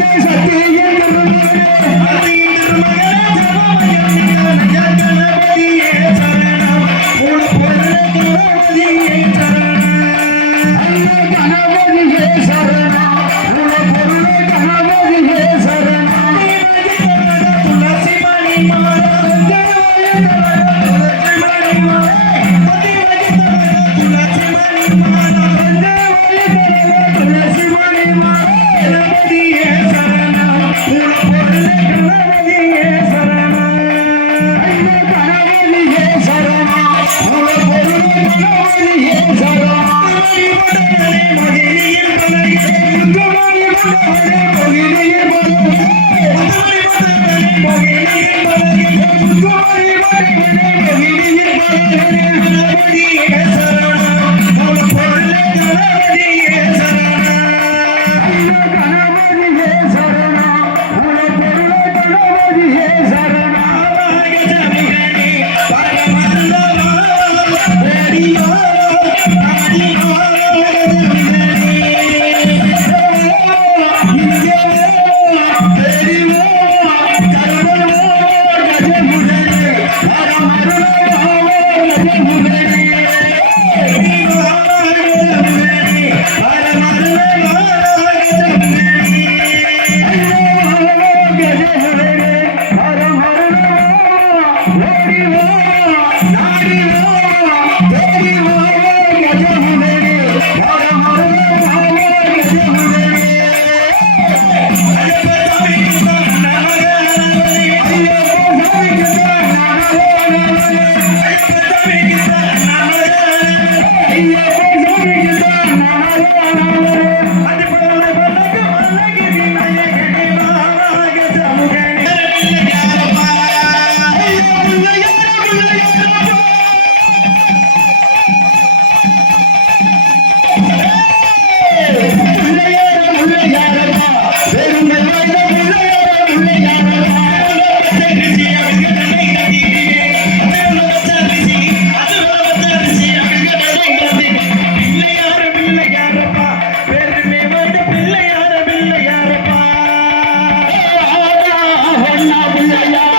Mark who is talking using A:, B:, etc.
A: Quédense aquí. Hare Obrigado.